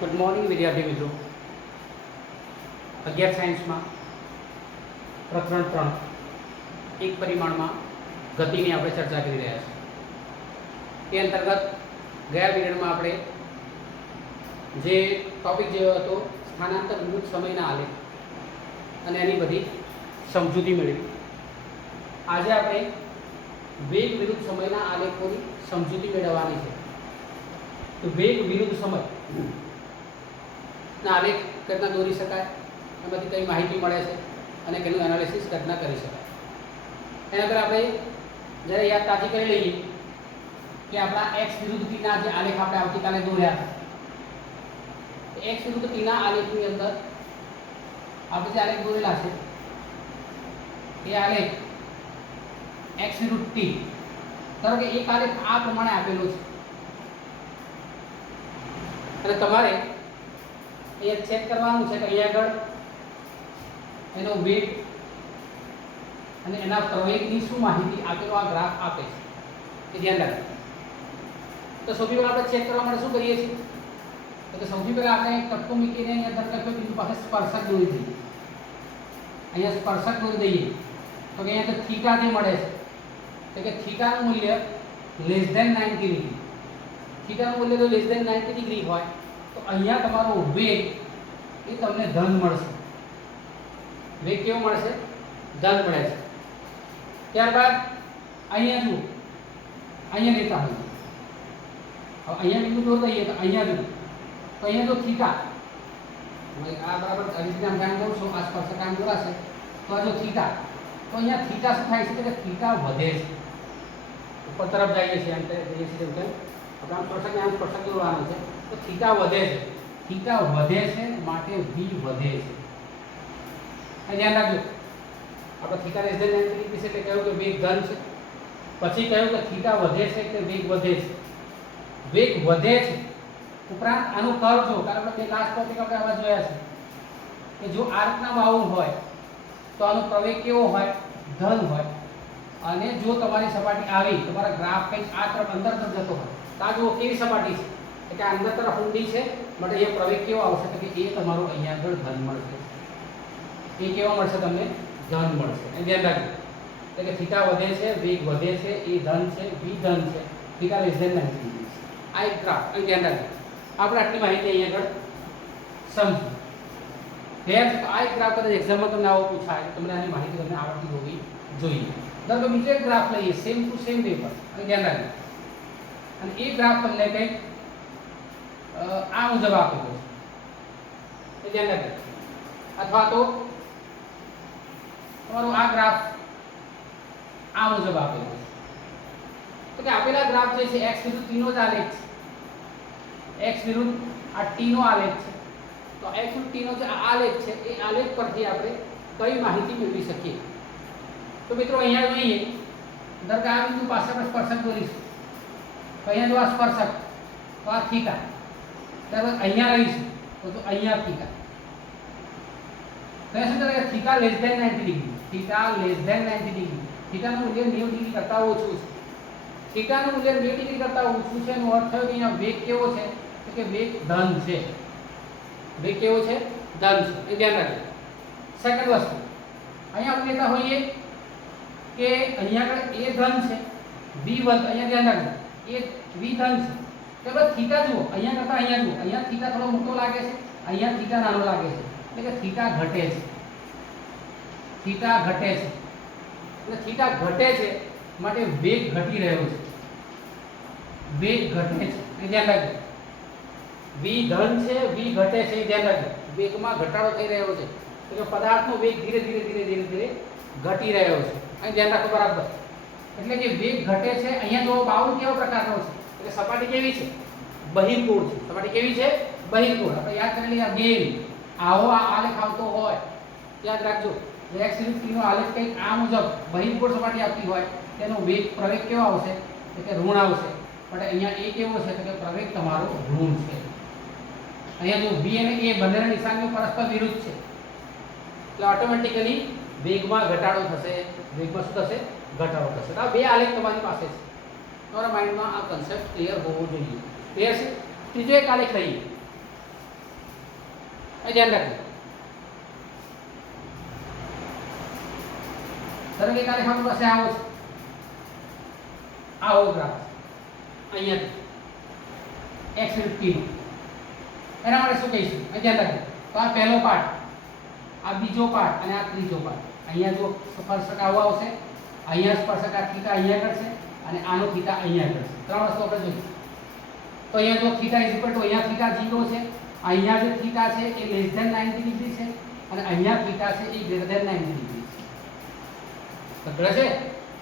Good morning વિદ્યાર્થી મિત્રો. 11 સાયન્સમાં પ્રકરણ 3 એક પરિમાણમાં ગતિની આપણે ચર્ચા કરી રહ્યા છીએ. એ અંતર્ગત ગયા પીરિયડમાં આપણે જે ટોપિક જે હતો સ્થાનાંતર વિરુદ્ધ સમયના આલેખ અને એની બધી સમજૂતી મેળવી. આજે આપણે વેગ વિરુદ્ધ સમયના આલેખોની સમજૂતી મેળવવાની છે. તો વેગ વિરુદ્ધ સમય ના આલેખ કરના દોરી શકાય, એમાંથી કઈ માહિતી મળે છે અને તેનું એનાલિસિસ કરના કરી શકાય. એના પર આપણે જ્યારે યાદ તાજી કરી લઈએ કે આપણા x વિરુદ્ધ t ના જે આલેખ આપણે આવતીકાલે દોર્યા હતા, x વિરુદ્ધ t ના આલેખની અંદર આપણે જે આલેખ દોરેલા છે એ આલેખ x વિરુદ્ધ t, ધારો કે એક આલેખ આ પ્રમાણે આપેલો છે અને તમારે અહીંયા ચેક કરવાનું છે કે અહીંયા આગળ એનો વેગ અને એના પ્રવેગની શું માહિતી આપેલો આ ગ્રાફ આપે છે એ ધ્યાન રાખજો. તો સૌથી પહેલા આપણે ચેક કરવા માટે શું કરીએ છીએ તો સૌથી પહેલા આપણે એક કટકો મૂકીને અહીંયા ધારો કે બિંદુ પાસે સ્પર્શક દોરી દઈએ. અહીંયા સ્પર્શક દોરી દઈએ તો કે અહીંયા તો થીટા જે મળે છે તો કે થીટાનું મૂલ્ય <90 ડિગ્રી, થીટાનું મૂલ્ય જો <90 ડિગ્રી હોય તો અહીંયા તમારો વેગ એ તમને ધન મળશે. વેગ કેવો મળશે? ધન મળે છે. ત્યારબાદ અહીંયા જુઓ, અહીંયા લેતા હોઈએ, હવે અહીંયા બિંદુ દોર દઈએ તો અહીંયા જુઓ તો અહીંયા જો થીટા આ બરાબર આવી રીતે આમ કામ કરું છું, આ સ્પર્શક કામ દોરાશે તો આ જો થીટા, તો અહીંયા થીટા શું થાય છે કે થીટા વધે છે, ઉપર તરફ જઈએ છીએ એમ જઈએ છીએ તેમ તેમ આપણે આમ સ્પર્શકને આમ સ્પર્શક દોરવાનું છે તો થીટા વધે છે. થીટા વધે છે માટે v વધે છે. અહીં ધ્યાન રાખજો, આપણે થીટા <90 ડિગ્રી છે એટલે કહ્યું કે વેગ ધન છે, પછી કહ્યું કે થીટા વધે છે એટલે વેગ વધે છે. વેગ વધે છે ઉપરાંત આનું કર્વ જો, કારણ આપણે લાસ્ટ ટોપિક આપણે આવા જોયા છે કે જો આ રીતના બાઉલ હોય તો આનો પ્રવેગ કેવો હોય? ધન હોય. અને જો તમારી સપાટી આવી તમારા ગ્રાફ કંઈક આ તરફ અંદર તરફ જતો હોય તો આ જુઓ કેવી સપાટી છે એટલે અંદર તરફ ઊંડી છે માટે એ પ્રવેગ કેવો આવશે તો કે એ તમારો અહીંયા આગળ ધન મળશે. એ કેવો મળશે? તમને ધન મળશે. એ ધ્યાન રાખજો એટલે કે થીટા વધે છે, વેગ વધે છે, એ ધન છે, v ધન છે, થીટા <90 ડિગ્રી છે. આ એક ગ્રાફ અહીં ધ્યાન રાખજો. આપણે આટલી માહિતી અહીંયા આગળ સમજો. ધ્યાન તો આ એક ગ્રાફ કદાચ એક્ઝામમાં તમને આવો પૂછાય તમને આની માહિતી તમને આવડતી હોવી જોઈએ. ધારો કે બીજો એક ગ્રાફ લઈએ સેમ ટુ સેમ પેપર અને ધ્યાન રાખજો અને એ ગ્રાફ તમને કંઈક આ મુજબ આપેલો છે એ ધ્યાન રાખજો. અથવા તો તમારો આ ગ્રાફ આ મુજબ આપેલો છે તો કે આપેલા ગ્રાફ જે છે x વિરુદ્ધ t નો જ આલેખ છે, x વિરુદ્ધ આ t નો આલેખ છે. તો x વિરુદ્ધ t નો જે આલેખ છે એ આલેખ પરથી આપણે કઈ માહિતી મેળવી શકીએ? તો મિત્રો અહીંયા જોઈએ ધારો કે આ બિંદુ પાસે આપણે સ્પર્શક દોરીશું તો અહીંયા જો આ સ્પર્શક તો આ થીટા, ત્યારબાદ અહીંયા લઈશું તો અહીંયા થીટા, તો શું થાય કે થીટા <90 ડિગ્રી, થીટા <90 ડિગ્રી, થીટાનું મૂલ્ય 90 ડિગ્રી કરતા ઓછું છે. થીટાનું મૂલ્ય 90 ડિગ્રી કરતા ઓછું છે એનો અર્થ થયો કે અહીંયા વેગ કેવો છે તો કે વેગ ધન છે. વેગ કેવો છે? ધન છે. એ ધ્યાન રાખજો. સેકન્ડ વસ્તુ અહીંયા આપણે લેતા હોઈએ કે અહીંયા આગળ a ધન છે, v વધે, અહીંયા ધ્યાન રાખજો એ v ધન છે. ત્યારબાદ થીટા જુઓ, અહીંયા કરતા અહીંયા જુઓ, અહીંયા થીટા થોડો મોટો લાગે છે, અહીંયા થીટા નાનો લાગે છે એટલે કે થીટા ઘટે છે. થીટા ઘટે છે એટલે થીટા ઘટે છે માટે વેગ ઘટી રહ્યો છે. વેગ ઘટે છે એ ધ્યાન રાખજો. v ધન છે, v ઘટે છે એ ધ્યાન રાખજો. વેગમાં ઘટાડો થઈ રહ્યો છે એટલે પદાર્થનો વેગ ધીરે ધીરે ધીરે ધીરે ધીરે ઘટી રહ્યો છે. અહીં ધ્યાન રાખો બરાબર. એટલે કે વેગ ઘટે છે. અહીંયા જો બાઉલ કેવા પ્રકારનો છે એટલે સપાટી કેવી છે? બહિર્ગોળ છે. સપાટી કેવી છે? બહિર્ગોળ. આપણે યાદ કરી લઈએ બેલ આવો આ આલેખ આવતો હોય યાદ રાખજો. x વિરુદ્ધ t નો આલેખ કંઈક આ મુજબ બહિર્ગોળ સપાટી આપતી હોય તેનો વેગ પ્રવેગ કેવો આવશે તો કે ઋણ આવશે. પણ અહીંયા a કેવો છે તો કે પ્રવેગ તમારો ઋણ છે. અહીંયા જો v અને a બંનેના નિશાનીઓ પરસ્પર વિરુદ્ધ છે એટલે ઓટોમેટિકલી વેગમાં ઘટાડો થશે. વેગમાં શું થશે? ઘટાડો થશે. તો આ બે આલેખ તમારી પાસે છે તમારા માઇન્ડમાં આ કન્સેપ્ટ ક્લિયર હોવો જોઈએ. ક્લિયર છે? ત્રીજો એક આલેખ લઈએ, એ ધ્યાન રાખજો. ધારો કે એક આલેખ આપણી પાસે આવો છે, આવો ગ્રાફ અહીંયા x વિરુદ્ધ t નો. એના માટે શું કહીશું? એ ધ્યાન રાખજો. તો આ પહેલો પાર્ટ, આ બીજો પાર્ટ અને આ ત્રીજો પાર્ટ. અહીંયા જો સ્પર્શક આવો આવશે, અહીંયા સ્પર્શક આ થીટા અહીંયા કરશે અને આનો થીટા અહીંયા કરશે. ત્રણ વસ્તુ આપણે જોઈશું. તો અહીંયા જો થીટા ઇઝ ઇક્વલ ટુ અહીંયા થીટા 0 છે, અહીંયા જે થીટા છે એ લેસ ધેન 90 ડિગ્રી છે અને અહીંયા થીટા છે એ ગ્રેટર ધેન 90 ડિગ્રી છે. સમજ્યા છે?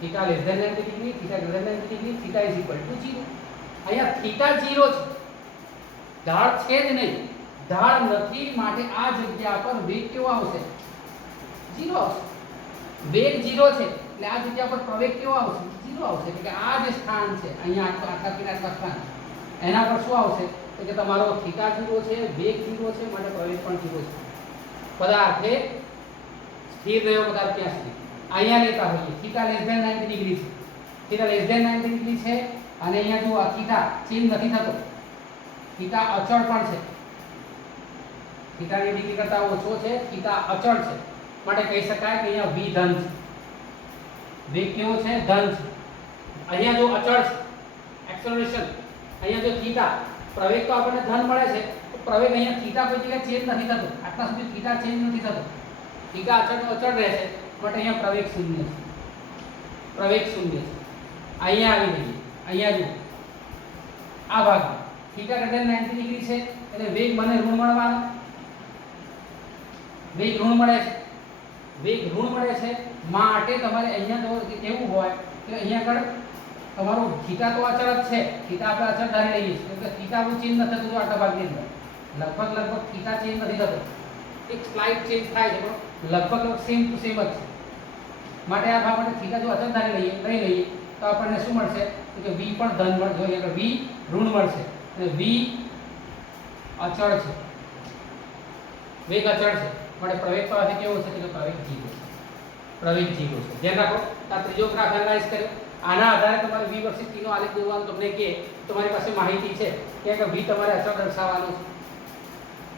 Theta less than 90 degree, theta greater than 90 degree, theta is equal to 0. અહીંયા થીટા 0 છે, ઢાળ છે જ નહીં, ઢાળ નથી, માટે આ જગ્યા પર વેગ કેવો આવશે? 0 આવશે. વેગ 0 છે એટલે આ જગ્યા પર પ્રવેગ કેવો આવશે? 0 આવશે. એટલે કે આ જે સ્થાન છે અહીંયા આટલા કિનારા સ્થાન એના પર શું આવશે? તો કે તમારો થીટા 0 છે, વેગ 0 છે, માટે પ્રવેગ પણ 0 છે. પદાર્થ એ સ્થિર રહ્યો પદાર્થ ત્યાં સુધી. અહીંયા લેતા હોઈએ થીટા લેસ ધેન 90 ડિગ્રી છે, થીટા લેસ ધેન 90 ડિગ્રી છે અને અહીંયા જો આ થીટા ચેન્જ નથી થતો, થીટા અચળ પણ છે, થીટાની ડિગ્રી કરતા ઓછો છે, થીટા અચળ છે, માટે કહી શકાય કે અહીંયા v ધન છે. વેગ કેવો છે? ધન છે. અહીંયા જો અચળ છે એક્સેલરેશન, અહીંયા જો થીટા પ્રવેગ તો આપણને ધન મળે છે, તો પ્રવેગ અહીંયા થીટા કોઈ જગ્યાએ ચેન્જ નથી થતો, આટલા સુધી થીટા ચેન્જ નથી થતો, થીટા અચળ રહે છે, માટે અહીંયા પ્રવેગ 0 છે. પ્રવેગ 0 છે. અહીંયા આવી જઈએ, અહીંયા જો આ ભાગ થીટા ગ્રેટર 90 ડિગ્રી છે એટલે વેગ મને ઋણ મળવાનો, વેગ ઋણ મળે છે, વેગ ઋણ મળે છે, માટે તમારે અહીંયા જો કેવું હોય કે અહીંયા આગળ તમારો થીટા તો અચળ જ છે, થીટા આપણે અચળ ધારી લઈએ છીએ કે થીટા નું ચેન્જ નથી થતું આટલા ભાગની અંદર, લગભગ થીટા ચેન્જ નથી થતો, એક સ્લાઇડ ચેન્જ થાય છે પણ લગભગ સેમ ટુ સેમ જ છે. માટે આ ભાગ માટે થીટા જો અચળ ધારી લઈએ તો આપણને શું મળશે? તો કે v પણ ધન મળશે, અહીંયા આગળ v ઋણ મળશે અને v અચળ છે, વેગ અચળ છે, માટે પ્રવેગ પાસે કેવો છે? કે પ્રવેગ 0 છે. પ્રવેગ 0 છે. ધ્યાન રાખો. આ ત્રીજો ગ્રાફ એનાલાઇઝ કર્યો. આના આધારે તમારે v વર્સિસ t નો આલેખ દોરવાનું તમને કે તમારી પાસે માહિતી છે કે v તમારે અચળ દર્શાવવાનો છે,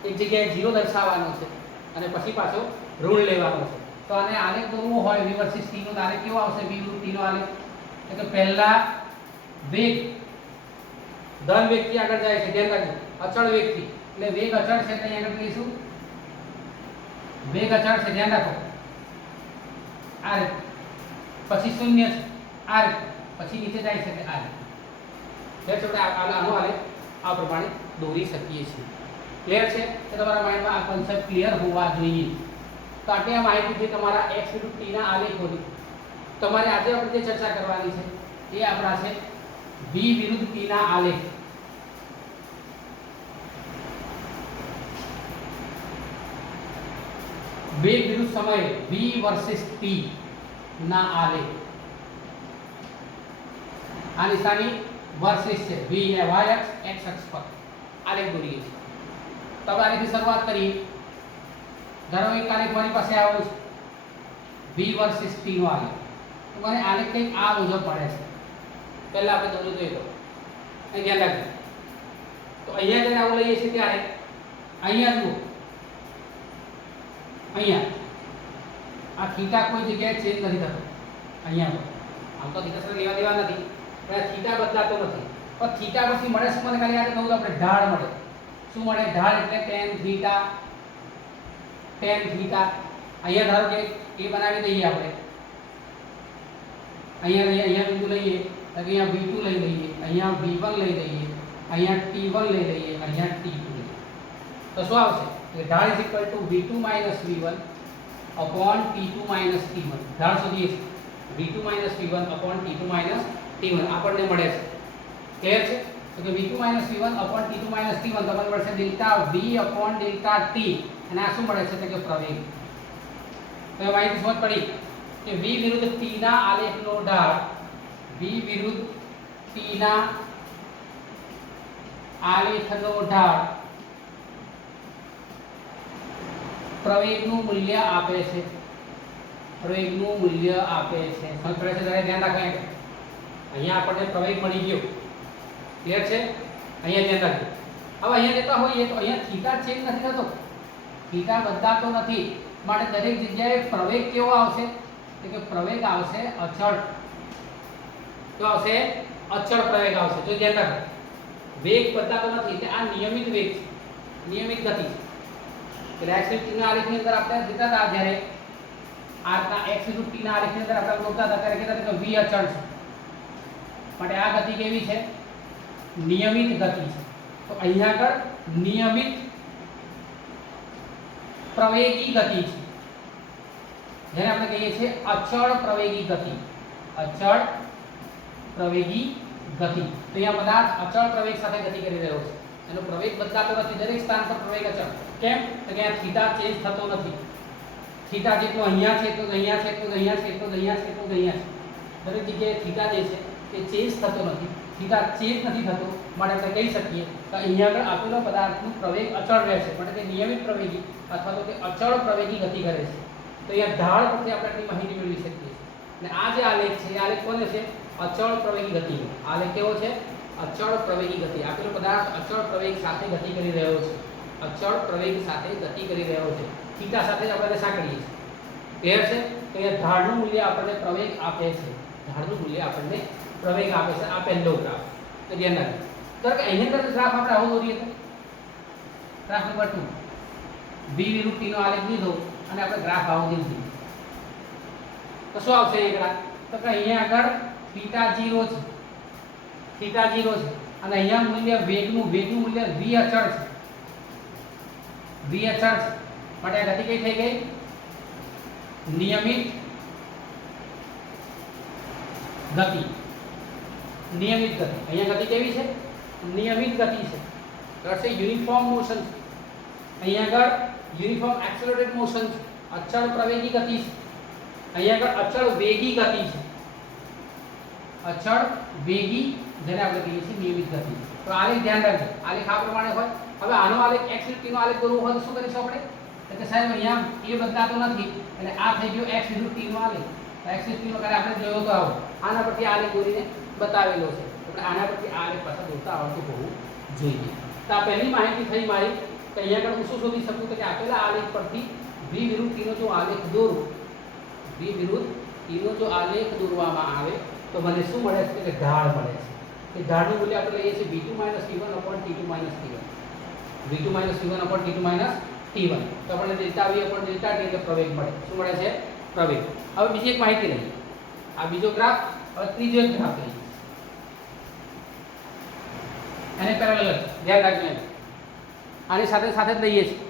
એક જગ્યાએ 0 દર્શાવવાનો છે અને પછી પાછો ઋણ લેવાનો છે. તો આને આલેખ દોરવો હોય v વર્સિસ t નો આલેખ કેવો આવશે? v વિરુદ્ધ t નો આલેખ. એટલે પહેલા વેગ ધન વેગથી આગળ જાય છે, ધ્યાન રાખજો, અચળ વેગથી. એટલે વેગ અચળ છે એટલે અહીં આગળ લઈશું વેગ અચળ છે, ધ્યાન રાખો. આ રીતે પછી 0 છે, આ રીતે પછી નીચે જાય છે કે આ રીતે. એટલે આપણે આનો આલેખ આ પ્રમાણે દોરી શકીએ છીએ. ક્લિયર છે? કે તમારા માઇન્ડમાં આ કોન્સેપ્ટ ક્લિયર હોવા જોઈએ. તો આટલી આ માહિતી છે તમારા x વિરુદ્ધ t ના આલેખોની. તમારે આજે આપણે જે ચર્ચા કરવાની છે એ આપણા છે v વિરુદ્ધ t ના આલેખ. વેગ વિરુદ્ધ સમય v વર્સિસ t ના આલેખ. આ નિશાની વર્સિસ છે, v ને y અક્ષ x અક્ષ પર આલેખ દોરીએ છીએ. તો આપણે આલેખની શરૂઆત કરીએ. ધારો એક આલેખ મારી પાસે આવ્યો છે v વર્સિસ t નો આલેખ. તો મને આલેખ કંઈક આ મુજબ મળે છે. પહેલા આપણે દોરો જોઈએ તો અહીં ધ્યાન રાખજો. તો અહીંયા જ્યારે આવું લઈએ છીએ ત્યારે અહીંયા જુઓ, અહીંયા આ થીટા કોઈ જગ્યાએ ચેન્જ નથી થતો. અહીંયા તો આમ તો થીટા સાથે લેવા દેવા નથી, પણ આ થીટા બદલાતો નથી. પણ થીટા પછી મળે શું? મને ખાલી યાદ કહું તો આપણે ઢાળ મળે. શું મળે? ઢાળ એટલે tan થીટા. tan થીટા અહીંયા ધારો કે એ બનાવી દઈએ આપણે, અહીંયા બિંદુ લઈએ તો અહીંયા v2 લઈ લઈએ, અહીંયા v1 લઈ લઈએ, અહીંયા t1 લઈ લઈએ, અહીંયા t2 લઈએ. તો શું આવશે? કે ઢાળ is equal two v2 v1 upon t2 t1. ઢાળ શોધીએ છીએ v2 v1 upon t2 t1 આપણને મળે છે. ક્લિયર છે? તો કે v2 v1 upon t2 t1 તમને મળશે delta v upon delta t અને આ શું મળે છે? કે પ્રવેગ. તો એ માહિતી સમજ પડી કે v વિરુદ્ધ t ના આલેખનો ઢાળ, v વિરુદ્ધ t ના આલેખનો ઢાળ પ્રવેગનું મૂલ્ય આપે છે. પ્રવેગનું મૂલ્ય આપે છે. સમજ પડે છે? જરા ધ્યાન રાખો. અહીંયા આપણને પ્રવેગ મળી ગયો, ક્લિયર છે? અહીંયા ધ્યાન રાખજો. હવે અહીંયા લેતા હોઈએ તો અહીંયા થીટા ચેન્જ નથી થતો, થીટા બદલાતો નથી, માટે દરેક જગ્યાએ પ્રવેગ કેવો આવશે? કે પ્રવેગ આવશે અચળ. કેવો આવશે? અચળ પ્રવેગ આવશે. જો ધ્યાન રાખો, વેગ બદલાતો નથી એટલે આ નિયમિત વેગ છે, નિયમિત ગતિ છે. એટલે x t ના આલેખની અંદર આપણે દેતા હતા, જ્યારે r ના x t ના આલેખની અંદર આપણે બોલતા હતા ત્યારે કહેતા હતા કે v અચળ છે, માટે આ ગતિ કેવી છે? નિયમિત ગતિ છે. તો અહીંયા આગળ નિયમિત પ્રવેગી ગતિ છે, જેને આપણે કહીએ છીએ અચળ પ્રવેગી ગતિ. અચળ પ્રવેગી ગતિ. તો અહીંયા પદાર્થ અચળ પ્રવેગ સાથે ગતિ કરી રહ્યો છે, એનો પ્રવેગ બદલાતો નથી, દરેક સ્થાન પર પ્રવેગ અચળ. કેમ? તો કે આ થીટા ચેન્જ થતો નથી. થીટા જેટલો અહીંયા છે એટલો અહીંયા છે, એટલો અહીંયા છે, એટલો અહીંયા છે, એટલો અહીંયા છે, દરેક જગ્યાએ થીટા જે છે તે ચેન્જ થતો નથી. થીટા ચેન્જ નથી થતો, માટે આપણે કહી શકીએ કે અહીંયા આગળ આપેલો પદાર્થનું પ્રવેગ અચળ રહેશે, માટે તે નિયમિત પ્રવેગી અથવા તો તે અચળ પ્રવેગી ગતિ કરે છે. તો અહીંયા ઢાળ પરથી આપણે આટલી માહિતી મેળવી શકીએ છીએ. અને આ જે આલેખ છે એ આલેખ કોને છે? અચળ પ્રવેગી ગતિનો આલેખ. કેવો છે? અચળ પ્રવેગી ગતિ. આપેલો પદાર્થ અચળ પ્રવેગ સાથે ગતિ કરી રહ્યો છે, અચળ પ્રવેગ સાથે ગતિ કરી રહ્યો છે. થીટા સાથે જ આપણે સાંકળીએ છીએ, ક્લિયર છે? તો અહીંયા ઢાળનું મૂલ્ય આપણને પ્રવેગ આપે છે, ઢાળનું મૂલ્ય આપણને પ્રવેગ આપે છે. આ પહેલો ગ્રાફ, તો ધ્યાન રાખજો. તો કે અહીં અંદર ગ્રાફ આપણે આવો દોરીએ તો ગ્રાફ નંબર 2 v વિરુદ્ધ t નો આલેખ લીધો અને આપણે ગ્રાફ આવો દીધો, તો શું આવશે અહીં આગળ? તો કે અહીંયા આગળ થીટા 0 છે, થીટા 0 છે, અને અહીંયા મૂલ્ય વેગનું મૂલ્ય v અચળ છે, v અચળ છે, માટે આ ગતિ કઈ થઈ ગઈ? નિયમિત ગતિ. નિયમિત ગતિ. અહીંયા ગતિ કેવી છે? નિયમિત ગતિ છે. એટલે યુનિફોર્મ મોશન છે. અહીંયા આગળ યુનિફોર્મ એક્સેલરેટેડ મોશન છે, અચળ પ્રવેગી ગતિ છે. અહીંયા આગળ અચળ વેગી ગતિ છે, અચળ વેગી, જેને આપણે કહીએ છીએ નિયમિત ગતિ. તો આલેખ ધ્યાન રાખજો, આલેખ આ પ્રમાણે હોય. હવે આનો આલેખ x t નો આલેખ દોરવો હોય તો શું કરીશું આપણે? એટલે સાહેબ અહીંયા એ બદલાતો નથી, એટલે આ થઈ ગયો x વિરુદ્ધ t નો આલેખ. x t નો કાર્ય આપણે જોયો તો આવો, આના પરથી આલેખ દોરીને બતાવેલો છે. આપણે આના પરથી આલેખ પાછા દોરતા આવડતું હોવું જોઈએ. તો આ પહેલી માહિતી થઈ મારી કે અહીંયા આગળ હું શું શોધી શકું? તો કે આપેલા આલેખ પરથી v વિરુદ્ધ t નો જો આલેખ દોરું, v વિરુદ્ધ t નો જો આલેખ દોરવામાં આવે તો મને શું મળે છે? કે ઢાળ મળે છે. કે ઢાળનું મૂલ્ય આપણે લઈએ છીએ v2 - t1 / t2 - t1, v2 - t1 / t2 - t1. તો આપણને ડેલ્ટા v / ડેલ્ટા t એટલે પ્રવેગ મળે. શું મળે છે? પ્રવેગ. હવે બીજી એક માહિતી લઈએ. આ બીજો ગ્રાફ. હવે ત્રીજો એક ગ્રાફ લઈએ, એને પેરેલલ ધ્યાન રાખજો. આની સાથે સાથે જ લઈએ છીએ.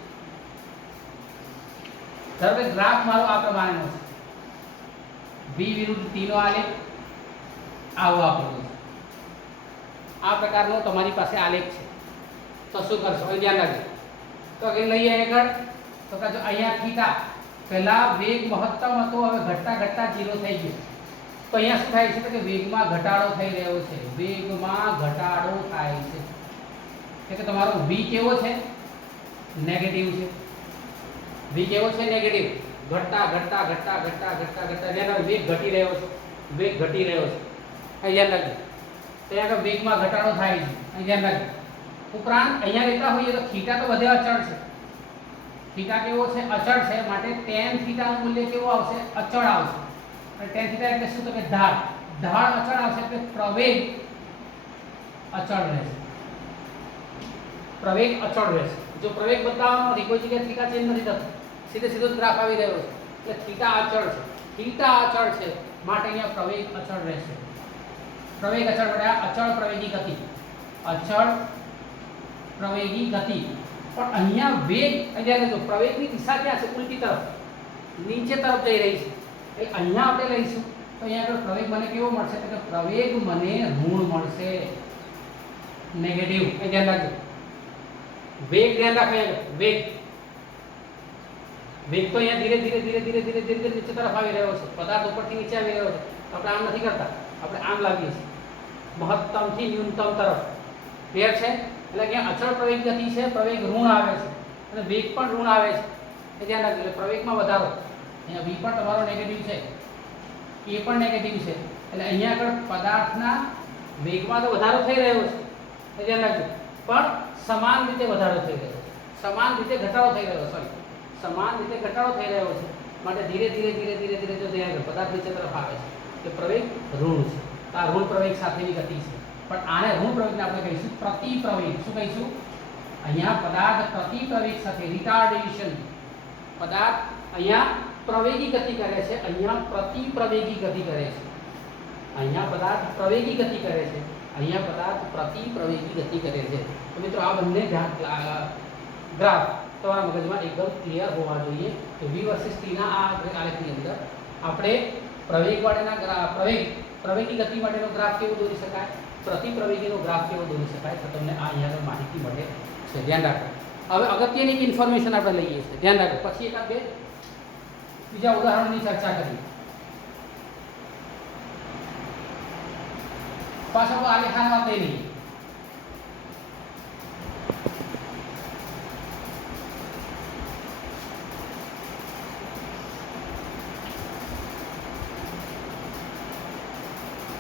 ધારો કે ગ્રાફ મારો આ પ્રમાણેનો છે, v વિરુદ્ધ t નો આલેખ આવો આપેલો છે. આ પ્રકારનો તમારી પાસે આલેખ છે. તો શું કરશો? હવે ધ્યાન રાખજો. તો કે લઈએ આગળ. તો કે જો અહીંયા થીટા પહેલા વેગ મહત્તમ હતો, હવે ઘટતા 0 થઈ ગયો. તો અહીંયા શું થાય છે? તો કે વેગમાં ઘટાડો થઈ રહ્યો છે, વેગમાં ઘટાડો થાય છે. એટલે તમારો v કેવો છે? નેગેટિવ છે. v કેવો છે? નેગેટિવ. ઘટતા જેનો વેગ ઘટી રહ્યો છે, વેગ ઘટી રહ્યો છે. અહીં ધ્યાન રાખજો. તો અહીંયા વેગમાં ઘટાડો થાય છે, અહીં ધ્યાન રાખજો. ઉપરાંત અહીંયા લેતા હોઈએ તો થીટા તો બધે અચળ છે. થીટા કેવો છે? અચળ છે, માટે tan થીટા નું મૂલ્ય કેવું આવશે? અચળ આવશે. અને tan થીટા એટલે શું? તો કે ઢાળ. ઢાળ અચળ આવશે એટલે પ્રવેગ અચળ રહેશે. પ્રવેગ અચળ રહેશે. જો પ્રવેગ બદલાવાનો નથી, કોઈ જગ્યાએ થીટા ચેન્જ નથી થતો, સીધો ગ્રાફ આવી રહ્યો છે, એટલે થીટા અચળ છે. થીટા અચળ છે, માટે અહીંયા પ્રવેગ અચળ રહેશે. પ્રવેગ અચળ એટલે અચળ પ્રવેગી ગતિ. અચળ પ્રવેગી ગતિ. પણ અહીંયા વેગ, અહીંયા જો પ્રવેગની દિશા ક્યાં છે? ઉલટી તરફ, નીચે તરફ જઈ રહી છે. એટલે અહીંયા આપણે લઈશું તો અહીંયા આગળ પ્રવેગ મને કેવો મળશે? તો કે પ્રવેગ મને ઋણ મળશે, નેગેટિવ. એ ધ્યાન રાખજો. વેગ ધ્યાન રાખો. વેગ તો અહીંયા ધીરે ધીરે નીચે તરફ આવી રહ્યો છે, પદાર્થ ઉપરથી નીચે આવી રહ્યો છે. આપણે આમ નથી કરતા, આપણે આમ લાવીએ છીએ, મહત્તમથી ન્યૂનતમ તરફ. ક્લિયર છે? એટલે અહીંયા અચળ પ્રવેગ ગતિ છે, પ્રવેગ ઋણ આવે છે અને વેગ પણ ઋણ આવે છે. એ ધ્યાન રાખજો. એટલે પ્રવેગમાં વધારો. અહીંયા v પણ તમારો નેગેટિવ છે, એ પણ નેગેટિવ છે, એટલે અહીંયા આગળ પદાર્થના વેગમાં તો વધારો થઈ રહ્યો છે, ધ્યાન રાખજો, પણ સમાન રીતે વધારો થઈ રહ્યો છે, સમાન રીતે ઘટાડો થઈ રહ્યો, સોરી, સમાન રીતે ઘટાડો થઈ રહ્યો છે. માટે ધીરે ધીરે ધીરે ધીરે ધીરે જો ત્યાં આગળ પદાર્થ નીચે તરફ આવે છે કે પ્રવેગ ઋણ છે, આ ઋણ પ્રવેગ સાથેની ગતિ છે. પણ આને ઋણ પ્રવેગને આપણે કહીશું પ્રતિપ્રવેગ. શું કહીશું? અહીંયા પદાર્થ પ્રતિપ્રવેગ સાથે રિટાર્ડેશન, પદાર્થ અહીંયા પ્રવેગી ગતિ કરે છે, અહીંયા પ્રતિપ્રવેગી ગતિ કરે છે. અહીંયા પદાર્થ પ્રવેગી ગતિ કરે છે, અહીંયા પદાર્થ પ્રતિપ્રવેગી ગતિ કરે છે. તો મિત્રો આ બંને ગ્રાફ તમારા મગજમાં એકદમ ક્લિયર હોવા જોઈએ. તો v વર્સિસ t ના આ આલેખની અંદર આપણે પ્રવેગ માટેના પ્રવેગી ગતિ માટેનો ગ્રાફ કેવો દોરી શકાય, પ્રતિપ્રવેગીનો ગ્રાફ કેવો દોરી શકાય, તો તમને આ અહીંયા આગળ માહિતી મળે છે. ધ્યાન રાખો. હવે અગત્યની એક ઇન્ફોર્મેશન આપણે લઈએ છીએ, ધ્યાન રાખો. પછી એકાદ બે બીજા ઉદાહરણની ચર્ચા કરીએ. પાછા આલેખાનો આપણે લઈએ.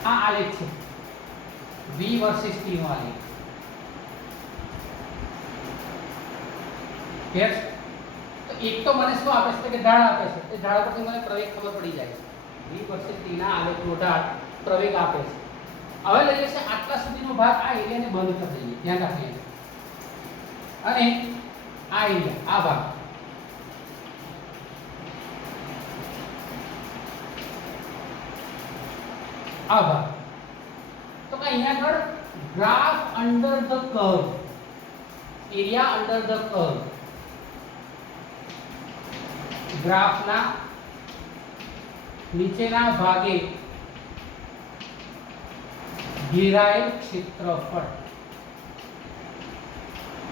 આ આલેખ છે v વર્સિસ t નો આલેખ. તો એક તો મને શું આપે છે કે ઢાળ આપે છે, એ ઢાળ પરથી મને પ્રવેગ ખબર પડી જાય છે. v વર્સિસ t ના આલેખનો ઢાળ પ્રવેગ આપે છે. હવે લઈએ છે આટલા સુધીનો ભાગ, આ એરિયાને બંધ કરી દઈએ, ધ્યાન રાખીએ. અને આ એરિયા, આ ભાગ, આ ભાગ, તો કે અહીંયા આગળ graph under the curve, area under the curve, ગ્રાફના નીચેના ભાગે ઘેરાયેલ ક્ષેત્રફળ,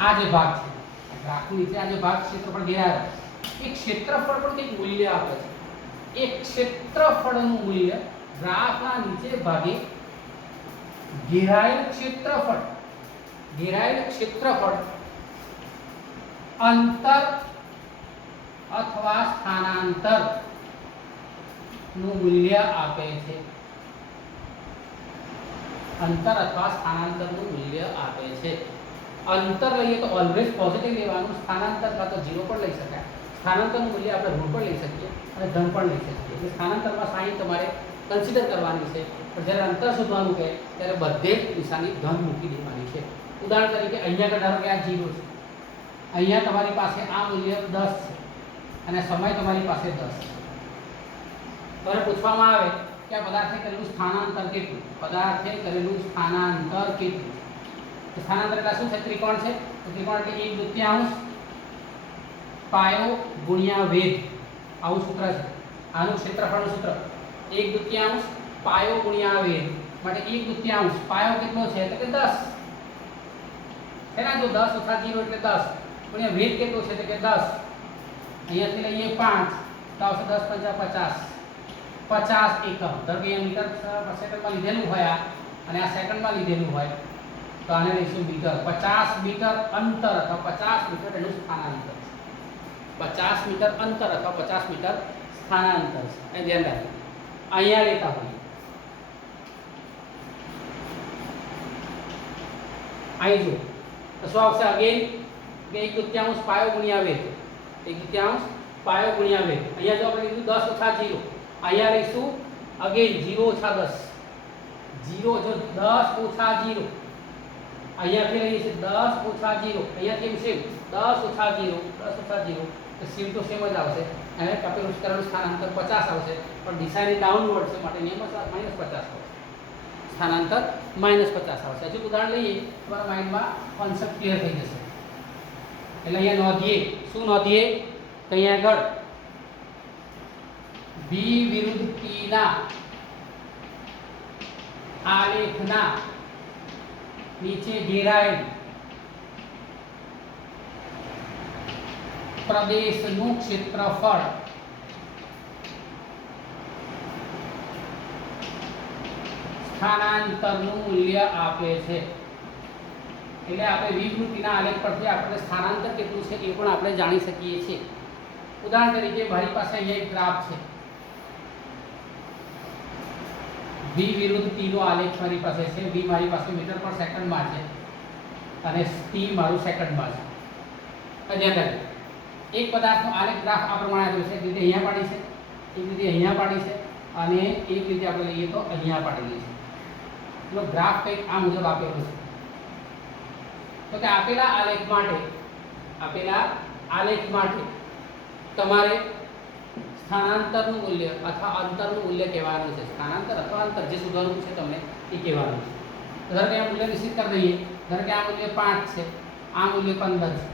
આ જે ભાગ છે ગ્રાફની નીચે, આ જે ભાગ ક્ષેત્રફળ ઘેરાયેલ, એ ક્ષેત્રફળ પર કંઈક મૂલ્ય આપે છે. એ ક્ષેત્રફળનું મૂલ્ય ગ્રાફના નીચે ભાગે ઘેરાયેલ ક્ષેત્રફળ, ઘેરાયેલ ક્ષેત્રફળ અંતર અથવા સ્થાનાંતર નું મૂલ્ય આપે છે. અંતર અથવા સ્થાનાંતર નું મૂલ્ય આપે છે. અંતર લઈએ તો ઓલવેઝ પોઝિટિવ લેવાનું, સ્થાનાંતર કાં તો 0 પણ લઈ શકાય. સ્થાનાંતરનું મૂલ્ય આપણે ઋણ પણ લઈ શકીએ અને ધન પણ લઈ શકીએ. એટલે સ્થાનાંતરમાં સાઈન તમારે કન્સિડર કરવાની છે, પણ જ્યારે અંતર શોધવાનું કહે ત્યારે બધે જ નિશાની ધન મૂકી દેવાની છે. ઉદાહરણ તરીકે અહીંયા ધારો કે આ 0 છે, અહીંયા તમારી પાસે આ મૂલ્ય 10 છે અને સમય તમારી પાસે 10 છે. તો પૂછવામાં આવે કે આ પદાર્થે કરેલું સ્થાનાંતર કેટલું, પદાર્થે કરેલું સ્થાનાંતર કેટલું. તો સ્થાનાંતર એટલે શું છે? ત્રિકોણ છે. તો ત્રિકોણ એટલે 1/2 પાયો ગુણ્યા વેધ, આવું સૂત્ર છે. આનું ક્ષેત્રફળનું સૂત્ર 1/2 પાયો ગુણ્યા વેધ. માટે 1/2 પાયો કેટલો છે? એટલે કે 10 છે ને. જો 10 ઓછા 0 એટલે 10 ગુણ્યા વેધ કેટલો છે? એટલે કે 10. અહીંયાથી લઈએ 5 તો આવશે 10 × 5 50 એકમ. ધારો કે અહીંયા મીટર સેકન્ડમાં લીધેલું હોય અને આ સેકન્ડમાં લીધેલું હોય તો આને લઈશું મીટર. 50 મીટર અંતર અથવા 50 મીટર એનું સ્થાનાંતર છે. 50 મીટર અંતર અથવા 50 મીટર સ્થાનાંતર છે. એ ધ્યાન રાખજો. અહીંયા લેતા હોઈએ, અહીં જો તો શું આવશે? અગેન 1/2 પાયો ગુણ્યા વેધ, 1/2 પાયો ગુણ્યા વેધ. અહીંયા જો આપણે લીધું 10 ઓછા 0, અહીંયા લઈશું અગેન 0 ઓછા 10, 0 જો 10 ઓછા 0, અહીંયાથી લઈએ છીએ 10 ઓછા 0, અહીંયાથી સેમ 10 ઓછા 0, 10 ઓછા 0, તો સેમ ટુ સેમ જ આવશે. અને કપેલું કરેલું સ્થાનાંતર 50 આવશે, પણ દિશાની ડાઉનવર્ડ છે માટે નિયમ -50 આવશે, સ્થાનાંતર -50 આવશે. હજુ ઉદાહરણ લઈએ, તમારા માઇન્ડમાં કોન્સેપ્ટ ક્લિયર થઈ જશે. એટલે અહીંયા નોંધીએ, શું નોંધીએ? તો અહીંયા આગળ v વિરુદ્ધ t ના આલેખના નીચે ઘેરાયેલ પ્રદેશનું ક્ષેત્રફળ સ્થાનાંતરનું મૂલ્ય આપે છે. એટલે આપણે v વિરુદ્ધ t ના આલેખ પરથી આપણે સ્થાનાંતર કેટલું છે એ પણ આપણે જાણી શકીએ છીએ. ઉદાહરણ તરીકે મારી પાસે અહીંયા એક ગ્રાફ છે, v v વિરુદ્ધ t નો આલેખ મારી પાસે છે. v મારી પાસે મીટર પર સેકન્ડમાં છે અને t મારું સેકન્ડમાં છે. ધ્યાન રાખજો, એક પદાર્થનો આલેખ ગ્રાફ આ પ્રમાણે આપ્યો છે. એક રીતે અહીંયા પાડી છે, એક રીતે અહીંયા પાડી છે અને એક રીતે આપણે લઈએ તો અહીંયા પાડેલી છે. એનો ગ્રાફ કંઈક આ મુજબ આપેલો છે. તો કે આપેલા આલેખ માટે તમારે સ્થાનાંતરનું મૂલ્ય અથવા અંતરનું મૂલ્ય કહેવાનું છે. સ્થાનાંતર અથવા અંતર જે શોધવાનું છે તમને એ કહેવાનું છે. ધારો કે આ મૂલ્ય નિશ્ચિત કરી દઈએ. ધારો કે આ મૂલ્ય 5 છે, આ મૂલ્ય 15 છે.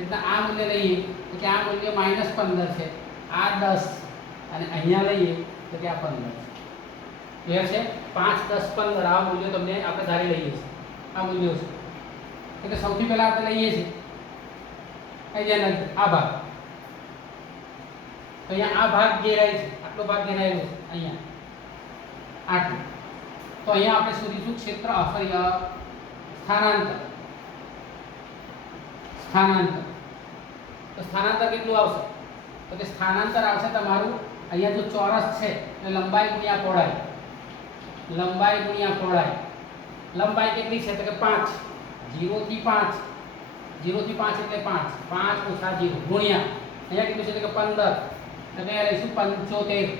એટલે આ મૂલ્ય લઈએ તો કે આ મૂલ્ય -15 છે, આ 10 અને અહીંયા લઈએ તો કે આ 15 છે. ક્લિયર છે? 5 10 15 આ મૂલ્ય તમને આપણે ધારી લઈએ છીએ. આ મૂલ્યો છે એટલે સૌથી પહેલા આપણે લઈએ છીએ આ ભાગ. તો અહીંયા આ ભાગ ઘેરાય છે, આટલો ભાગ ઘેરાયેલો છે અહીંયા આટલું. તો અહીંયા આપણે શોધીશું ક્ષેત્ર સ્થાનાંતર. તો સ્થાનાંતર કેટલું આવશે? તો કે સ્થાનાંતર આવશે તમારું અહીંયા જો ચોરસ છે એટલે લંબાઈ ગુણ્યા પહોળાઈ. લંબાઈ કેટલી છે? તો કે 5. 0 થી 5 એટલે 5 5 ઓછા 0 ગુણ્યા અહીંયા કેટલું છે? તો કે 15. તો અહીંયા લઈશું 75.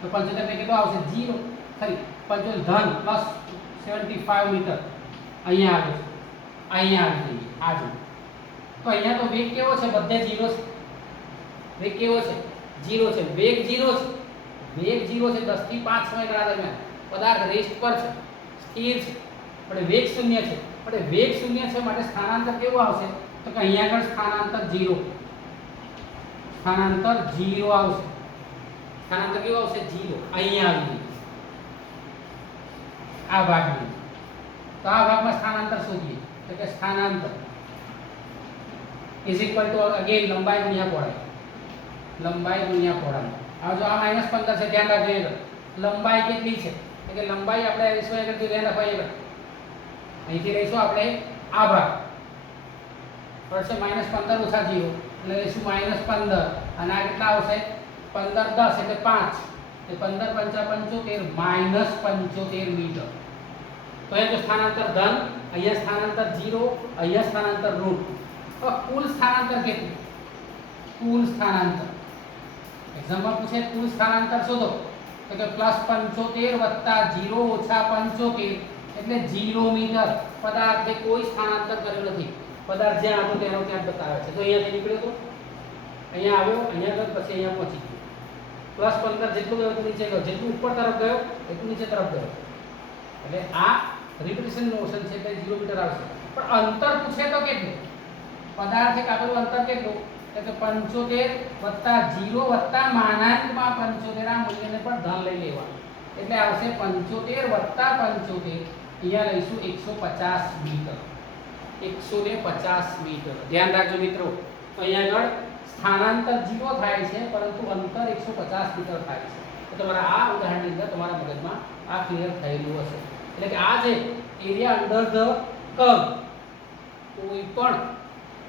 તો 75 ને કેટલો આવશે? 0 ખરી 75 ધન પ્લસ 75 મીટર અહીંયા આવે છે. અહીંયા આવી જઈએ આ જો. તો અહીંયા તો વેગ કેવો છે? બધે 0 છે. વેગ કેવો છે? 0 છે. વેગ 0 છે. 10 થી 5 સમયગાળા દરમિયાન પદાર્થ રેસ્ટ પર છે, સ્થિર છે, પણ વેગ 0 છે. પણ વેગ 0 છે માટે સ્થાનાંતર કેવું આવશે? તો કે અહીંયા આગળ સ્થાનાંતર 0 આવશે. સ્થાનાંતર કેવું આવશે? 0. અહીંયા આવી ગયું આ ભાગની. તો આ ભાગમાં સ્થાનાંતર શોધીએ તો કે સ્થાનાંતર ઇઝ ઇક્વલ ટુ અગેન લંબાઈ ગુણ્યા પહોળાઈ. હવે જો આ -15 છે, ધ્યાન રાખજો. લંબાઈ કેટલી છે? તો કે લંબાઈ આપણે લઈશું આગળ ધ્યાન રાખો. અહીંથી લઈશું આપણે આ ભાગ પડશે -15 ઓછા 0 એટલે લઈશું -15 અને આ કેટલા આવશે? 15 10 એટલે 5 એટલે 15 5 75 મીટર. તો એ જો સ્થાનાંતર ધન, અહીંયા સ્થાનાંતર 0, અહીંયા સ્થાનાંતર ઋણ. તો કુલ સ્થાનાંતર કેટલું? એક્ઝામમાં પૂછે કુલ સ્થાનાંતર શોધો તો કે +75 + 0 - 75 એટલે 0 મીટર. પદાર્થે કોઈ સ્થાનાંતર કર્યું નથી. પદાર્થ જ્યાં હતો તેનો ત્યાં બતાવે છે. તો અહીંયાથી નીકળ્યો તો અહીંયા આવ્યો, અહીંયા ગયો, પછી અહીંયા પહોંચી ગયો. +15 જેટલું ગયો તો નીચે ગયો, જેટલું ઉપર તરફ ગયો એટલું નીચે તરફ ગયો. એટલે આ રિપિટેશન મોશન છે એટલે 0 મીટર આવશે. પણ અંતર પૂછે તો કેટલું? પદાર્થે કાપેલું અંતર કેટલું? એટલે 75 + 0 + માનાંકમાં 75 આ મૂલ્યને પણ ધન લઈ લેવાનું. એટલે આવશે 75 + 75. અહીંયા લઈશું 150 મીટર. 150 મીટર. ધ્યાન રાખજો મિત્રો, અહીંયા આગળ સ્થાનાંતર 0 થાય છે પરંતુ અંતર 150 મીટર થાય છે. તો તમારા આ ઉદાહરણની અંદર તમારા મગજમાં આ ક્લિયર થયેલું હશે. એટલે કે આ જે એરિયા અંડર ધ કર્વ કોઈ પણ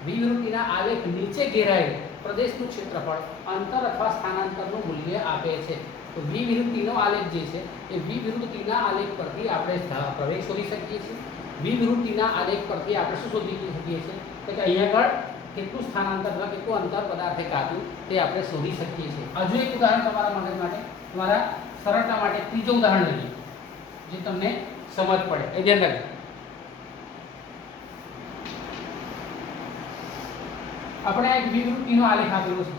વિવૃત્તિના આલેખ નીચે ઘેરાયેલ પ્રદેશનું ક્ષેત્રફળ અંતર અથવા સ્થાનાંતરનું મૂલ્ય આપે છે. તો વિવૃત્તિનો આલેખ જે છે એ વિવૃત્તિના આલેખ પરથી આપણે પ્રવેગ શોધી શકીએ છીએ. વિવૃત્તિના આલેખ પરથી આપણે શું શોધી શકીએ છીએ? તો કે અહીંયા આગળ કેટલું સ્થાનાંતર અથવા કેટલું અંતર પદાર્થે કાપ્યું તે આપણે શોધી શકીએ છીએ. હજુ એક ઉદાહરણ તમારા મગજ માટે, તમારા સરળતા માટે ત્રીજું ઉદાહરણ લઈએ જે તમને સમજ પડે. એ ધ્યાન રાખજો. આપણે એક વિવૃત્તિનો આલેખ આપેલો છે.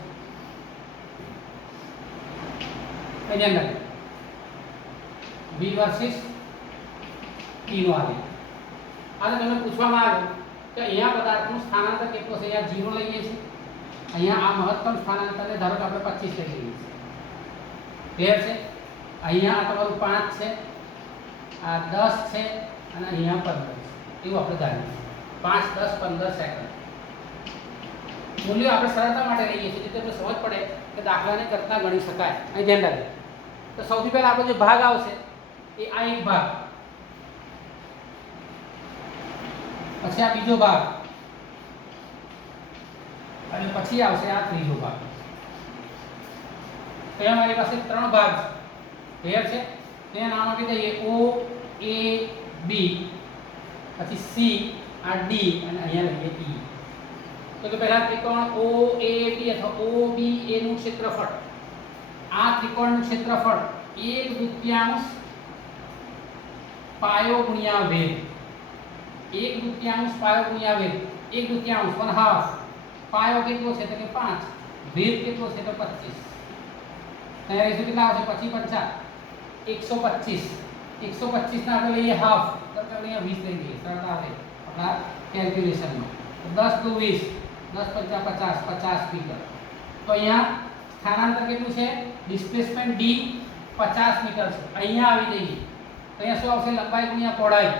એ ધ્યાન રાખજો. v વર્સિસ t નો આલેખ. આને તમને પૂછવામાં આવે કે અહીંયા પદાર્થનું સ્થાનાંતર કેટલું છે? અહીંયા 0 લઈએ છીએ. અહીંયા આ મહત્તમ સ્થાનાંતરને ધારો કે આપણે 25 લઈ લઈએ છીએ. ક્લિયર છે? અહીંયા આ તમારું 5 છે, આ 10 છે અને અહીંયા 15 છે. એવું આપણે ધારીએ 5 10 15 સેકન્ડ. મૂલ્યો આપણે સરળતા માટે લઈએ છીએ જેથી તમને સમજ પડે કે દાખલાને કરતા ગણી શકાય. અહીં ધ્યાન રાખજો. તો સૌથી પહેલા આપણો જે ભાગ આવશે એ આ એક ભાગ, પછી આ બીજો ભાગ અને પછી આવશે આ ત્રીજો ભાગ. તો અહીંયા મારી પાસે 3 ભાગ છે. ક્લિયર છે? તેના નામ આપી દઈએ O A B પછી C આ D અને અહીંયા લઈએ E તો કે પહેલા ત્રિકોણ OAB અથવા OBA નું ક્ષેત્રફળ આ ત્રિકોણનું ક્ષેત્રફળ 1/2 પાયો ગુણ્યા વેગ 1/2 પાયો ગુણ્યા વેગ 1/2 1 હાફ પાયો કેટલો છે તો કે 5 વેગ કેટલો છે તો 25 અહીંયા રેશિયો કેટલા આવશે 25 5 125 ના આપણે લઈએ હાફ તો આપણે અહીંયા 20 લઈ લઈએ સરળતા રહે આપણા કેલ્ક્યુલેશનમાં 10 * 20 10 × 50 50 મીટર તો અહીંયા સ્થાનાંતર કેટલું છે ડિસ્પ્લેસમેન્ટ d 50 મીટર છે અહીંયા આવી જઈએ તો અહીંયા શું આવશે લંબાઈ ગુણ્યા પહોળાઈ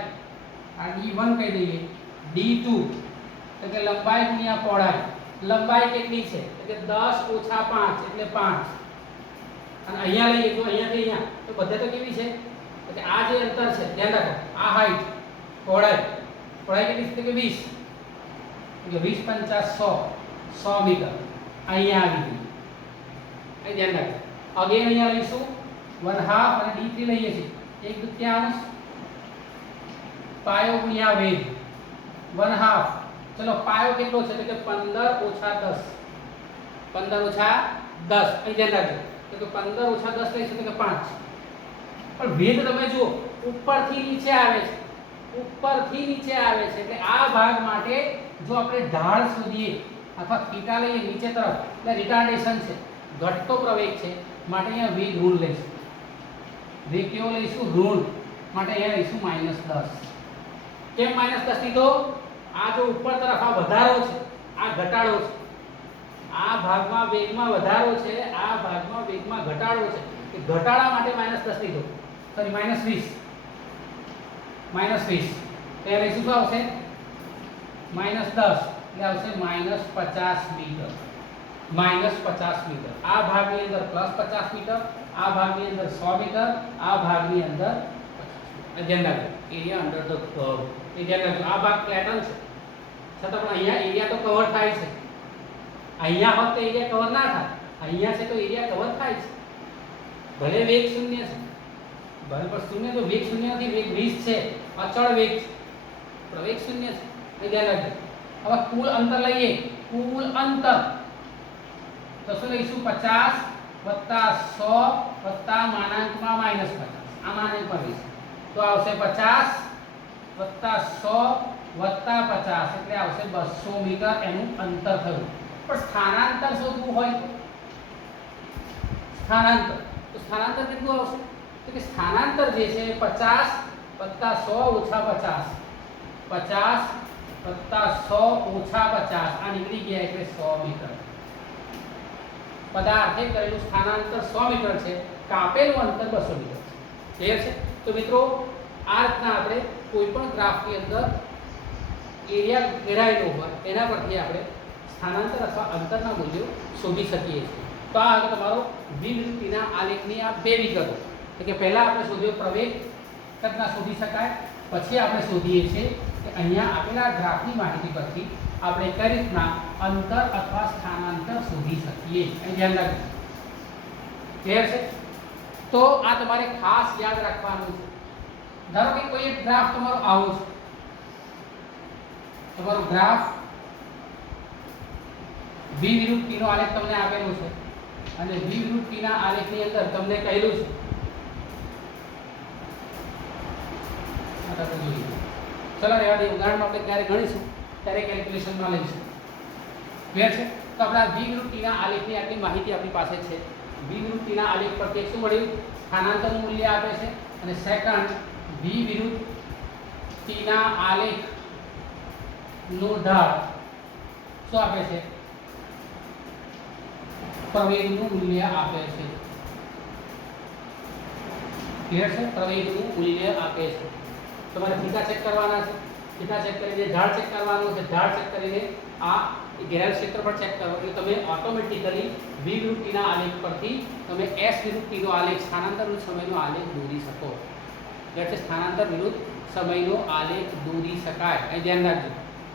આ d1 કહી દઈએ d2 તો કે લંબાઈ ગુણ્યા પહોળાઈ લંબાઈ કેટલી છે તો કે 10 - 5 એટલે 5 અને અહીંયા લઈએ તો અહીંયાથી અહીંયા તો બધે તો કેવી છે તો કે આ જે અંતર છે ધ્યાન રાખો આ હાઈટ પહોળાઈ કેટલી છે તો કે 20 કે 20 × 50 100 મીટર અહીંયા આવી ગયું અહીં ધ્યાન રાખજો અગેન અહીંયા લઈશું 1/2 અને d3 લઈએ છીએ 1/2 પાયો ગુણ્યા વેગ 1/2 ચલો પાયો કેટલો છે તો કે 15 - 10 15 - 10 અહીં ધ્યાન રાખજો તો 15 - 10 લઈશું તો કે 5 પણ વેગ તમે જુઓ ઉપરથી નીચે આવે છે એટલે આ ભાગ માટે જો આપણે ઢાળ શોધીએ અથવા થીટા લઈએ નીચે તરફ એટલે રિટાર્ડેશન છે ઘટતો પ્રવેગ છે માટે અહીંયા વેગ ઋણ લઈશું વેગ કેવો લઈશું ઋણ માટે અહીંયા લઈશું -10 કેમ -10 લીધો આ જો ઉપર તરફ આ વધારો છે આ ઘટાડો છે આ ભાગમાં વેગમાં વધારો છે આ ભાગમાં વેગમાં ઘટાડો છે એ ઘટાડા માટે -10 લીધો સોરી -20 તો એ શું આવશે -10 એટલે આવશે -50 મીટર -50 મીટર આ ભાગની અંદર +50 મીટર આ ભાગની અંદર 100 મીટર આ ભાગની અંદર 50 ધ્યાન રાખજો એરિયા અંડર ધ કર્વ એ ધ્યાન રાખજો આ ભાગ પ્લેટન છે છતાં પણ અહીંયા એરિયા તો કવર થાય છે અહીંયા હોત તો એરિયા કવર ના થાય અહીંયા છે તો એરિયા કવર થાય છે ભલે વેગ 0 છે ભલે પણ 0 તો વેગ 0 નથી વેગ 20 છે અચળ વેગ છે પ્રવેગ 0 છે એ ધ્યાન રાખજો હવે કુલ અંતર લઈએ કુલ અંતર તો શું લઈશું 50 + 100 + માનાંકમાં -50 આ માનાંકમાં 20 તો આવશે 50 + 100 + 50 એટલે આવશે 200 મીટર એનું અંતર થયું પણ સ્થાનાંતર શોધવું હોય તો સ્થાનાંતર કેટલું આવશે તો કે સ્થાનાંતર જે છે 50 + 100 - 50 50 + 100 - 50 આ નીકળી ગયા એટલે 100 મીટર પદાર્થે કરેલું સ્થાનાંતર 100 મીટર છે કાપેલું અંતર 200 મીટર છે ક્લિયર છે તો મિત્રો આ રીતના આપણે કોઈ પણ ગ્રાફની અંદર એરિયા ઘેરાયેલો હોય એના પરથી આપણે સ્થાનાંતર અથવા અંતરના મૂલ્યો શોધી શકીએ છીએ તો આ આગળ તમારો દ્વિવૃત્તિના આલેખની આ બે વિગતો એટલે કે પહેલા આપણે શોધ્યો પ્રવેગ કેટલા શોધી શકાય પછી આપણે શોધીએ છીએ કે અહીંયા આપેલા ગ્રાફની માહિતી પરથી આપણે કઈ રીતના અંતર અથવા સ્થાનાંતર શોધી શકીએ એ ધ્યાન રાખજો ક્લિયર છે તો આ તમારે ખાસ યાદ રાખવાનું છે ધારો કે કોઈ એક ગ્રાફ તમારો આવો છે તમારો ગ્રાફ દ્વિવૃત્તિનો આલેખ તમને આપેલો છે અને દ્વિવૃત્તિના આલેખની અંદર તમને કહેલું છે ચલો રહેવા દે ઉદાહરણ આપણે ક્યારે ગણીશું ત્યારે કેલ્ક્યુલેશનમાં લઈશું ક્લિયર છે તો આપણા દ્વિવૃત્તિના આલેખની આટલી માહિતી આપણી પાસે છે દ્વિવૃત્તિના આલેખ પરથી શું મળ્યું સ્થાનાંતરનું મૂલ્ય આપે છે અને સેકન્ડ દ્વિવૃત્તિના આલેખનો ઢાળ શું આપે છે પ્રવેગનું મૂલ્ય આપે છે ક્લિયર છે પ્રવેગનું મૂલ્ય આપે છે તમારે થીટા ચેક કરવાના છે થીટા ચેક કરીને ઢાળ ચેક કરવાનો છે ઢાળ ચેક કરીને આ ઘેરાયેલ ક્ષેત્રફળ ચેક કરો એટલે તમે ઓટોમેટિકલી દ્વિવૃત્તિના આલેખ પરથી તમે S વિરુદ્ધિનો આલેખ સ્થાનાંતર વિરુદ્ધ સમયનો આલેખ દોરી શકો એટલે છે સ્થાનાંતર વિરુદ્ધ સમયનો આલેખ દોરી શકાય એ ધ્યાન રાખજો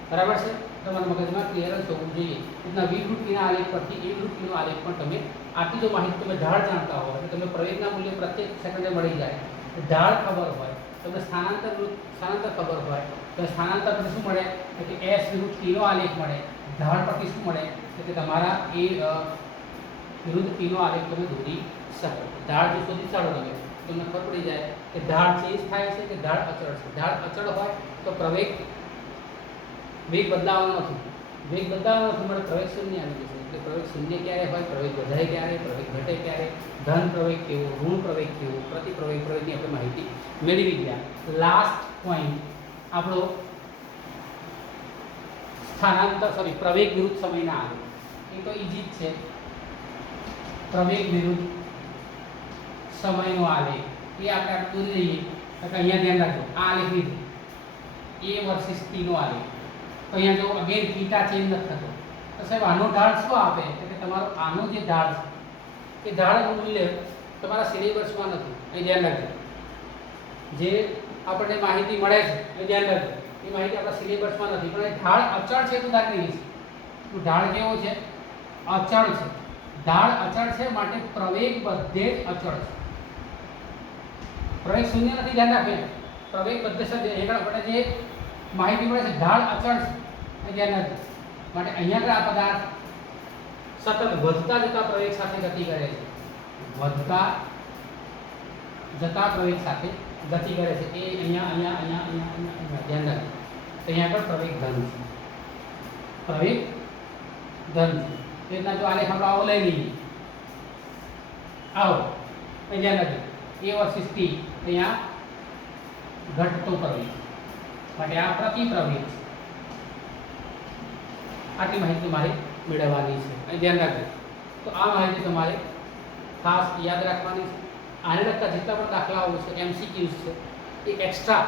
બરાબર છે તમારા મગજમાં ક્લિયરન્સ હોવું જોઈએ એટલા દ્વિવૃત્તિના આલેખ પરથી એ વૃત્તિનો આલેખ પણ તમે આટલી જો માહિતી તમે ઢાળ જાણતા હો એટલે તમે પ્રવેગના મૂલ્ય પ્રત્યેક સેકન્ડે મળી જાય ઢાળ ખબર હોય, તમને સ્થાનાંતર ખબર હોય તો સ્થાનાંતર પરથી શું મળે કે S વિરુદ્ધ T નો આલેખ મળે. ઢાળ પરથી શું મળે કે તમારા એ વિરુદ્ધ T નો આલેખ તમે દોરી શકો. ઢાળ જો શોધી કાઢો તમે તમને ખબર પડી જાય કે ઢાળ ચેન્જ થાય છે કે ઢાળ અચળ છે. ઢાળ અચળ હોય તો વેગ બદલાવાનો નથી. વેગ બદલાવાનો નથી મળે પ્રવેગ શૂન્ય આવી જશે. એટલે પ્રવેગ શૂન્ય ક્યારે હોય, પ્રવેગ વધારે ક્યારે, પ્રવેગ ઘટે ક્યારે, ધન પ્રવેગ કેવો, ઋણ પ્રવેગ કેવો, પ્રતિ પ્રવેગની આપણે માહિતી મેળવી ગયા. લાસ્ટ પોઈન્ટ આપણો પ્રવેગ વિરુદ્ધ સમયના આલેખ. એ તો ઈજી જ છે. પ્રવેગ વિરુદ્ધ સમયનો આલેખ એ આપણે દોરી દઈએ તો અહીંયા ધ્યાન રાખજો આ આલેખ લીધો A વર્સિસ T નો આલેખ. તો અહીંયા જો અગેન થીટા ચેન્જ નથી થતો તો સાહેબ આનો ઢાળ શું આપે કે તમારો આનો જે ઢાળ છે એ ઢાળનું મૂલ્ય તમારા સિલેબસમાં નથી. અહીં ધ્યાન રાખજો જે આપણને માહિતી મળે છે એ ધ્યાન રાખજો એ માહિતી આપણા સિલેબસમાં નથી. પણ એ ઢાળ અચળ છે તો દાખલી છે. તો ઢાળ કેવો છે? અચળ છે. ઢાળ અચળ છે માટે પ્રવેગ બધે જ અચળ છે. પ્રવેગ શૂન્ય નથી, ધ્યાન રાખજો. પ્રવેગ બધે જ આપણે જે માહિતી મળે છે ઢાળ અચળ છે ધ્યાન રાખજો. માટે અહીંયા આગળ આ પદાર્થ સતત વધતા જતા પ્રવેગ સાથે ગતિ કરે છે. વધતા જતા પ્રવેગ સાથે ગતિ કરે છે. એ અહીંયા ધ્યાન રાખજો. તો અહીંયા આગળ પ્રવેગ ધન છે. પ્રવેગ ધન છે. એટલા જો આલેખ આપણે આવો લઈ લઈએ, આવો ધ્યાન રાખજો. A વર્સિસ T અહીંયા ઘટતો પ્રવેગ માટે આ પ્રતિ પ્રવેગ છે. આટલી માહિતી તમારે મેળવવાની છે. અહીં ધ્યાન રાખજો. તો આ માહિતી તમારે ખાસ યાદ રાખવાની છે. આને લગતા જેટલા પણ દાખલાઓ છે, MCQs છે, એ એક્સ્ટ્રા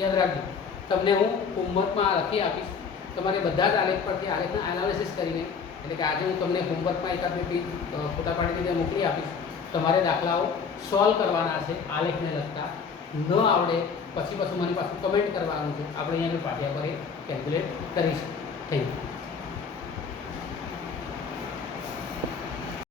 યાદ રાખજો. તમને હું હોમવર્કમાં લખી આપીશ. તમારે બધા જ આલેખ પરથી આલેખના એનાલિસિસ કરીને, એટલે કે આજે હું તમને હોમવર્કમાં એકાદ બે પેજ ફોટા પાડી દીધા મોકલી આપીશ. તમારે દાખલાઓ સોલ્વ કરવાના છે આલેખને લગતા. ન આવડે પછી મને પાછું કમેન્ટ કરવાનું છે. આપણે અહીંયા પાટિયા પર કેલ્ક્યુલેટ કરીશું. Thank you.